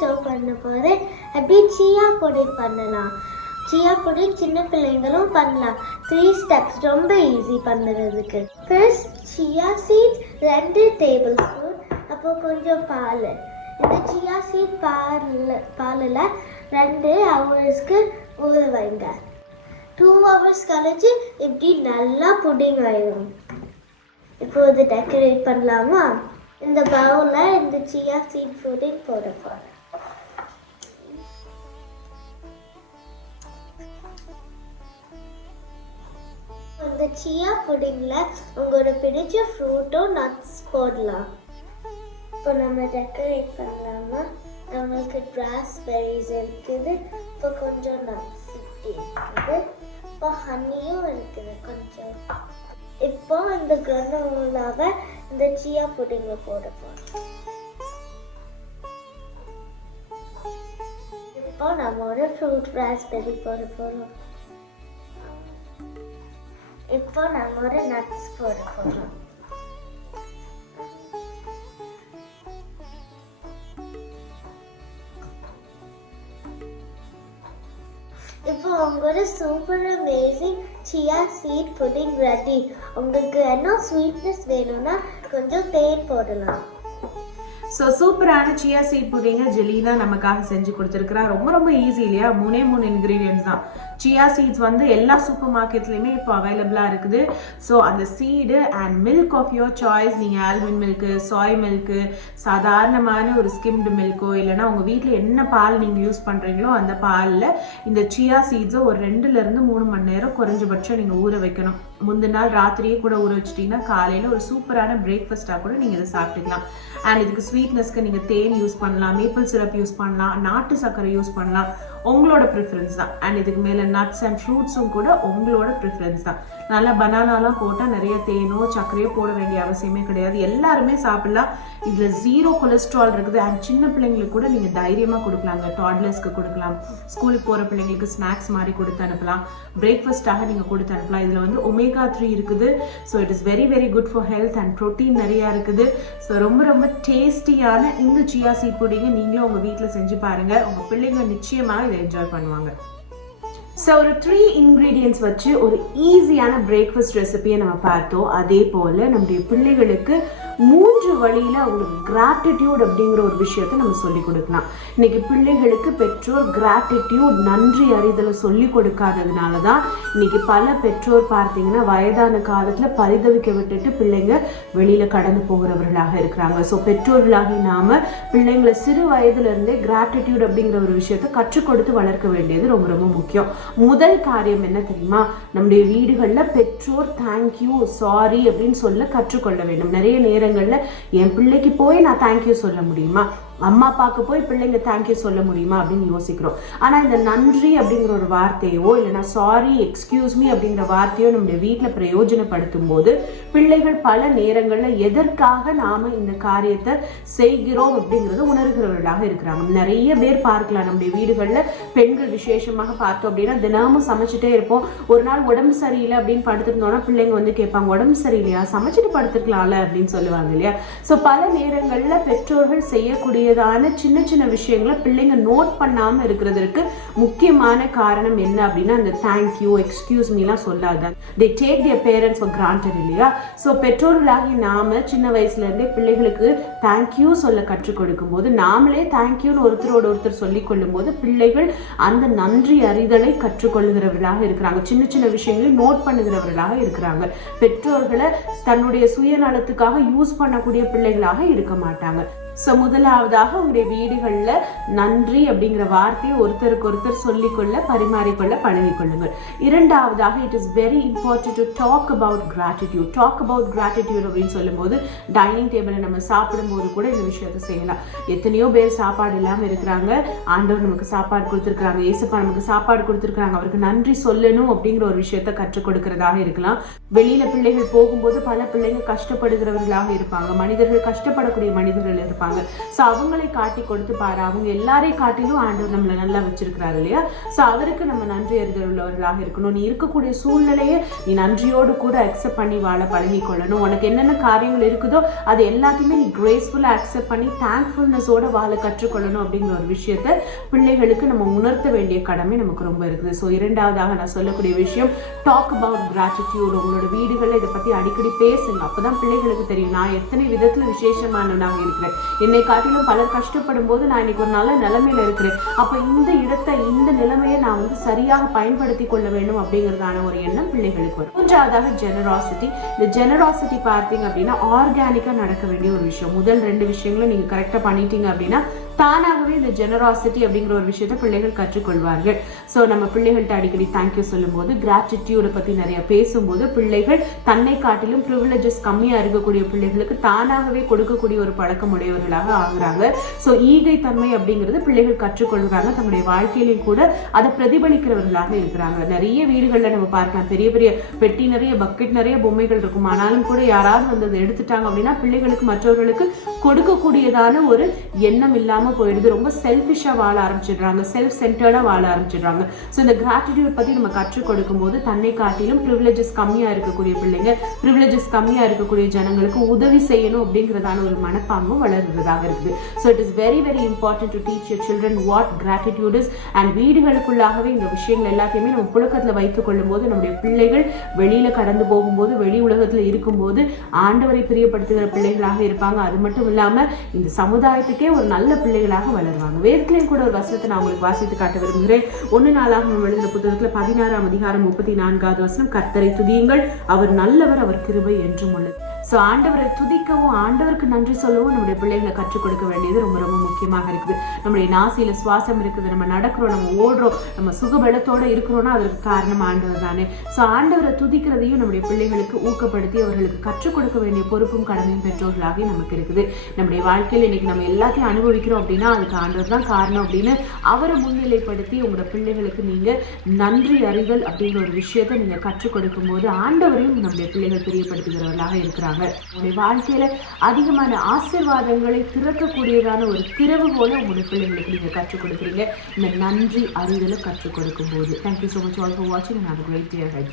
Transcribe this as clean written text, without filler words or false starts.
Show பண்ண போகிறேன். எப்படி சியா புடிங் பண்ணலாம். சியா புடிங் சின்ன பிள்ளைங்களும் பண்ணலாம். 3 ஸ்டெப்ஸ் ரொம்ப ஈஸி பண்ணுறதுக்கு. First chia seeds 2 tablespoon, அப்போது கொஞ்சம் பால். இந்த சியா சீட் பாலில் 2 ஹவர்ஸ்க்கு ஊற வைங்க. 2 ஹவர்ஸ் கழிச்சு இப்படி நல்லா புடிங் ஆயிடும். இப்போது டெக்கரேட் பண்ணலாமா? இந்த பவுலில் இந்த சியா சீட் புடிங் போட போகிறேன். இந்த சியா புடிங்கில் உங்களோட பிடிச்ச ஃப்ரூட்டோ நட்ஸ் போடலாம். இப்போ நம்ம டெக்கரேட் பண்ணலாமா? நம்மளுக்கு ராஸ்பெரிஸ் இருக்குது, இப்போ கொஞ்சம் நட்ஸ் இருக்குது, இப்போ ஹனியும் இருக்குது கொஞ்சம். இப்போ இந்த கிரானோலாவை இந்த சியா புடிங்கில் போட போகிறோம். இப்போ நம்ம ஒரு ஃப்ரூட் ராஸ்பெரி போட போகிறோம். இப்போ நம்ம ஒரு நட்ஸ் போட போகிறோம். இப்போ உங்களோட super amazing chia seed pudding ready. உங்களுக்கு என்ன ஸ்வீட்னஸ் வேணும்னா கொஞ்சம் தேன் போடலாம். ஸோ சூப்பரான சியா சீட் புடிங்க ஜெலினா நமக்காக செஞ்சு கொடுத்துருக்குறா. ரொம்ப ரொம்ப ஈஸி இல்லையா? 3 இன்க்ரீடியன்ட்ஸ் தான். சியா சீட்ஸ் வந்து எல்லா சூப்பர் மார்க்கெட்லேயுமே இப்போ அவைலபிளாக இருக்குது. ஸோ அந்த seed and milk of your choice. நீங்கள் ஆல்மண்ட் மில்க்கு, சாய் மில்க்கு, சாதாரணமான ஒரு ஸ்கிம்டு மில்க்கோ, இல்லைனா உங்கள் வீட்டில் என்ன பால் நீங்கள் யூஸ் பண்ணுறீங்களோ அந்த பாலில் இந்த சியா சீட்ஸை ஒரு 2லேருந்து 3 மணி நேரம் குறைஞ்சபட்சம் நீங்கள் ஊற வைக்கணும். முந்தின நாள் ராத்திரியே கூட ஊற வச்சிட்டிங்கன்னா காலையில் ஒரு சூப்பரான பிரேக்ஃபாஸ்ட்டாக கூட நீங்கள் இதை சாப்பிட்டுக்கலாம். அண்ட் இதுக்கு ஸ்வீட்னஸ்க்கு நீங்கள் தேன் யூஸ் பண்ணலாம், மேப்பிள் சிரப் யூஸ் பண்ணலாம், நாட்டு சர்க்கரை யூஸ் பண்ணலாம். உங்களோட ப்ரிஃபரன்ஸ் தான். அண்ட் இதுக்கு மேலே நட்ஸ் அண்ட் ஃப்ரூட்ஸும் கூட உங்களோட ப்ரிஃபரன்ஸ் தான். நல்லா பனானாலாம் போட்டால் நிறைய தேனோ சர்க்கரையோ போட வேண்டிய அவசியமே கிடையாது. எல்லாருமே சாப்பிடலாம். இதில் 0 கொலஸ்ட்ரால் இருக்குது. அண்ட் சின்ன பிள்ளைங்களுக்கு கூட நீங்கள் தைரியமாக கொடுக்கலாங்க. டாட்லர்ஸ்க்கு கொடுக்கலாம், ஸ்கூலுக்கு போகிற பிள்ளைங்களுக்கு ஸ்நாக்ஸ் மாதிரி கொடுத்து அனுப்பலாம், பிரேக்ஃபாஸ்ட்டாக நீங்கள் கொடுத்து அனுப்பலாம். இதில் வந்து ஒமேகா 3 இருக்குது. So it is very very good for health and protein நிறையா இருக்குது. ஸோ ரொம்ப ரொம்ப டேஸ்டியான இந்த சியா சீட் புடிங்க நீங்களும் உங்கள் வீட்டில் செஞ்சு பாருங்கள். உங்கள் பிள்ளைங்க நிச்சயமாக இதை என்ஜாய் பண்ணுவாங்க. ஸோ ஒரு 3 இன்க்ரீடியன்ட்ஸ் வச்சு ஒரு ஈஸியான பிரேக்ஃபாஸ்ட் ரெசிபியை நம்ம பார்த்தோம். அதே போல் நம்முடைய பிள்ளைகளுக்கு 3 வழியில் அவங்களுக்கு கிராட்டிடியூட் அப்படிங்கிற ஒரு விஷயத்தை நம்ம சொல்லிக் கொடுக்கலாம். இன்னைக்கு பிள்ளைகளுக்கு பெற்றோர் கிராட்டிடியூட், நன்றி அறிதலை சொல்லிக் கொடுக்காததுனால தான் இன்னைக்கு பல பெற்றோர் பார்த்தீங்கன்னா வயதான காலத்தில் பரிதவிக்க விட்டுட்டு பிள்ளைங்க வெளியில் கடந்து போகிறவர்களாக இருக்கிறாங்க. ஸோ பெற்றோர்களாகி நாம் பிள்ளைங்களை சிறு வயதுலேருந்தே கிராட்டிடியூட் அப்படிங்கிற ஒரு விஷயத்தை கற்றுக் கொடுத்து வளர்க்க வேண்டியது ரொம்ப ரொம்ப முக்கியம். முதல் காரியம் என்ன தெரியுமா? நம்முடைய வீடுகளில் பெற்றோர் தேங்க்யூ, சாரி அப்படின்னு சொல்ல கற்றுக்கொள்ள வேண்டும். நிறைய நேரங்களில் என் பிள்ளைக்கு போய் நான் தேங்க்யூ சொல்ல முடியுமா, அம்மா அப்பாவுக்கு போய் பிள்ளைங்க தேங்க்யூ சொல்ல முடியுமா அப்படின்னு யோசிக்கிறோம். ஆனால் இந்த நன்றி அப்படிங்கிற ஒரு வார்த்தையோ இல்லைனா சாரி, எக்ஸ்கியூஸ் மீ அப்படிங்கிற வார்த்தையோ நம்முடைய வீட்டில் பிரயோஜனப்படுத்தும் போது பிள்ளைகள் பல நேரங்களில் எதற்காக நாம் இந்த காரியத்தை செய்கிறோம் அப்படிங்கிறத உணர்கிறவர்களாக இருக்கிறாங்க. நிறைய பேர் பார்க்கலாம் நம்முடைய வீடுகளில் பெண்கள் விசேஷமாக பார்த்தோம் அப்படின்னா தினமும் சமைச்சிட்டே இருப்போம். ஒரு நாள் உடம்பு சரியில்லை அப்படின்னு படுத்துருந்தோம்னா பிள்ளைங்க வந்து கேட்பாங்க, உடம்பு சரியில்லையா, சமைச்சிட்டு படுத்துருக்கலாம்ல அப்படின்னு சொல்லுவாங்க இல்லையா? ஸோ பல நேரங்களில் பெற்றோர்கள் செய்யக்கூடிய சின்ன சின்ன விஷயங்களை பிள்ளைங்க நோட் பண்ணாம இருக்கிறதுக்கு முக்கியமான காரணம் என்ன அப்படின்னா அந்த தேங்க்யூ, எக்ஸ்கியூஸ் மீலாம் சொல்லாத. they take their parents for granted இல்லையா? ஸோ பெற்றோர்களாகி நாம சின்ன வயசுல இருந்தே பிள்ளைகளுக்கு தேங்க்யூ சொல்ல கற்றுக் கொடுக்கும் போது, நாமளே தேங்க்யூன்னு ஒருத்தரோட ஒருத்தர் சொல்லிக் கொள்ளும் போது பிள்ளைகள் அந்த நன்றி அறிதலை கற்றுக்கொள்ளுகிறவர்களாக இருக்கிறாங்க. சின்ன சின்ன விஷயங்களை நோட் பண்ணுகிறவர்களாக இருக்கிறாங்க. பெற்றோர்களை தன்னுடைய சுயநலத்துக்காக யூஸ் பண்ணக்கூடிய பிள்ளைகளாக இருக்க மாட்டாங்க. ஸோ முதலாவதாக உங்களுடைய வீடுகளில் நன்றி அப்படிங்கிற வார்த்தையை ஒருத்தருக்கு ஒருத்தர் சொல்லிக்கொள்ள, பரிமாறிக்கொள்ள பழகிக்கொள்ளுங்கள். இரண்டாவதாக it is very important to talk about gratitude. Talk about gratitude அப்படின்னு சொல்லும்போது டைனிங் டேபிளில் நம்ம சாப்பிடும்போது கூட இந்த விஷயத்தை செய்யலாம். எத்தனையோ பேர் சாப்பாடு இல்லாமல் இருக்கிறாங்க. ஆண்டவர் நமக்கு சாப்பாடு கொடுத்துருக்குறாங்க, ஏசப்பா நமக்கு சாப்பாடு கொடுத்துருக்குறாங்க, அவருக்கு நன்றி சொல்லணும் அப்படிங்கிற ஒரு விஷயத்தை கற்றுக் கொடுக்கறதாக இருக்கலாம். வெளியில் பிள்ளைகள் போகும்போது பல பிள்ளைங்க கஷ்டப்படுகிறவர்களாக இருப்பாங்க, மனிதர்கள் கஷ்டப்படக்கூடிய மனிதர்கள் இருப்பாங்க. இருப்பாங்க. ஸோ அவங்களை காட்டி கொடுத்து பாரு, அவங்க எல்லாரையும் காட்டிலும் ஆண்டவர் நம்மளை நல்லா வச்சிருக்கிறாரு இல்லையா? ஸோ அவருக்கு நம்ம நன்றி அறிதல் உள்ளவர்களாக இருக்கணும். நீ இருக்கக்கூடிய சூழ்நிலையை நீ நன்றியோடு கூட அக்செப்ட் பண்ணி வாழ பழகி கொள்ளணும். உனக்கு என்னென்ன காரியங்கள் இருக்குதோ அது எல்லாத்தையுமே நீ கிரேஸ்ஃபுல்லாக அக்செப்ட் பண்ணி தேங்க்ஃபுல்னஸோட வாழ கற்றுக்கொள்ளணும் அப்படிங்கிற ஒரு விஷயத்த பிள்ளைகளுக்கு நம்ம உணர்த்த வேண்டிய கடமை நமக்கு ரொம்ப இருக்குது. ஸோ இரண்டாவதாக நான் சொல்லக்கூடிய விஷயம், டாக் அபவுட் கிராட்டிடியூட். உங்களோட வீடுகளில் இதை பற்றி அடிக்கடி பேசுங்க. அப்போதான் பிள்ளைகளுக்கு தெரியும் நான் எத்தனை விதத்தில் விசேஷமானவனாக இருக்கிறேன், என்னை காட்டிலும் பலர் கஷ்டப்படும் போது நான் இன்னைக்கு ஒரு நல்ல நிலைமையில இருக்கிறேன், அப்போ இந்த இடத்தை இந்த நிலைமையை நான் சரியாக பயன்படுத்தி கொள்ள வேண்டும் அப்படிங்கிறதான ஒரு எண்ணம் பிள்ளைகளுக்கு வரும். மூன்றாவதாக ஜெனராசிட்டி. இந்த ஜெனராசிட்டி பார்த்தீங்க அப்படின்னா ஆர்கானிக்காக நடக்க வேண்டிய ஒரு விஷயம். முதல் 2 விஷயங்களும் நீங்கள் கரெக்டாக பண்ணிட்டீங்க அப்படின்னா தானாகவே இந்த ஜெனராசிட்டி அப்படிங்கிற ஒரு விஷயத்தை பிள்ளைகள் கற்றுக்கொள்வார்கள். ஸோ நம்ம பிள்ளைகள்கிட்ட அடிக்கடி தேங்க்யூ சொல்லும்போது, கிராட்டிடியூடை பற்றி நிறைய பேசும்போது பிள்ளைகள் தன்னை காட்டிலும் ப்ரிவிலேஜஸ் கம்மியாக இருக்கக்கூடிய பிள்ளைகளுக்கு தானாகவே கொடுக்கக்கூடிய ஒரு பழக்கம் உடையவர்களாக ஆகுறாங்க. ஸோ ஈகை தன்மை அப்படிங்கிறது பிள்ளைகள் கற்றுக்கொள்கிறாங்க. தன்னுடைய வாழ்க்கையிலையும் கூட அதை பிரதிபலிக்கிறவர்களாக இருக்கிறாங்க. நிறைய வீடுகளில் நம்ம பார்க்கலாம், பெரிய பெரிய பெட்டி நிறைய பக்கெட் நிறைய பொம்மைகள் இருக்கும். ஆனாலும் கூட யாராவது வந்து அதை எடுத்துட்டாங்க அப்படின்னா பிள்ளைகளுக்கு மற்றவர்களுக்கு கொடுக்கக்கூடியதான ஒரு எண்ணம் இல்லாமல் போயிடுது. ரொம்ப செல்ஃபிஷாக வாழ ஆரம்பிச்சிடுறாங்க, செல்ஃப் சென்டர்டாக வாழ ஆரம்பிச்சிடுறாங்க. ஸோ இந்த கிராட்டிடியூட் பற்றி நம்ம கற்றுக் கொடுக்கும் போது தன்னை காட்டிலும் ப்ரிவிலேஜஸ் கம்மியாக இருக்கக்கூடிய பிள்ளைங்க, ப்ரிவிலேஜஸ் கம்மியாக இருக்கக்கூடிய ஜனங்களுக்கு உதவி செய்யணும் அப்படிங்கிறதான ஒரு மனப்பாங்கும் வளர்கிறதாக இருக்குது. So it is very very important to teach your children what gratitude is. And வீடுகளுக்குள்ளாகவே இந்த விஷயங்கள் எல்லாத்தையுமே நம்ம புழக்கத்தில் வைத்துக் கொள்ளும் போது நம்முடைய பிள்ளைகள் வெளியில் கடந்து போகும்போது, வெளி உலகத்தில் இருக்கும்போது ஆண்டவரை பிரியப்படுத்துகிற பிள்ளைகளாக இருப்பாங்க. அது மட்டும் இல்லாமல் இந்த சமுதாயத்துக்கே ஒரு நல்ல பிள்ளைகளாக வளருவாங்க. வேதத்திலையும் கூட ஒரு வசனத்தை நான் உங்களுக்கு வாசித்து காட்ட விரும்புகிறேன். 1 நாளாகமம் எழுதின புத்தகத்தில் 16ஆம் அதிகாரம் 34வது வசனம், கர்த்தரை துதியுங்கள், அவர் நல்லவர், அவர் கிருபை என்றும் உள்ளது. ஸோ ஆண்டவரை துதிக்கவும் ஆண்டவருக்கு நன்றி சொல்லவும் நம்முடைய பிள்ளைகளை கற்றுக் கொடுக்க வேண்டியது ரொம்ப ரொம்ப முக்கியமாக இருக்குது. நம்முடைய நாசியில் சுவாசம் இருக்குது, நம்ம நடக்கிறோம், நம்ம ஓடுறோம், நம்ம சுகபலத்தோடு இருக்கிறோம்னா அதற்கு காரணம் ஆண்டவர் தானே. ஸோ ஆண்டவரை துதிக்கிறதையும் நம்முடைய பிள்ளைகளுக்கு ஊக்கப்படுத்தி அவர்களுக்கு கற்றுக் கொடுக்க வேண்டிய பொறுப்பும் கடமையும் பெற்றோர்களாக நமக்கு இருக்குது. நம்முடைய வாழ்க்கையில் இன்னைக்கு நம்ம எல்லாத்தையும் அனுபவிக்கிறோம் அப்படின்னா அதுக்கு ஆண்டவர் தான் காரணம் அப்படின்னு அவரை முன்னிலைப்படுத்தி உங்களோட பிள்ளைகளுக்கு நீங்கள் நன்றி அறிதல் அப்படிங்கிற ஒரு விஷயத்தை நீங்கள் கற்றுக் கொடுக்கும் போது ஆண்டவரையும் நம்முடைய பிள்ளைகள் பிரியப்படுத்துகிறவர்களாக இருக்கிறாங்க. உங்களுடைய வாழ்க்கையில அதிகமான ஆசீர்வாதங்களை திறக்கக்கூடியதான ஒரு திறவு போல உங்களுடைய பிள்ளைகளுக்கு நீங்க கற்றுக் கொடுக்குறீங்க இந்த நன்றி அறிதலை கற்றுக் கொடுக்கும் போது. Thank you so much all for watching and have a great day ahead.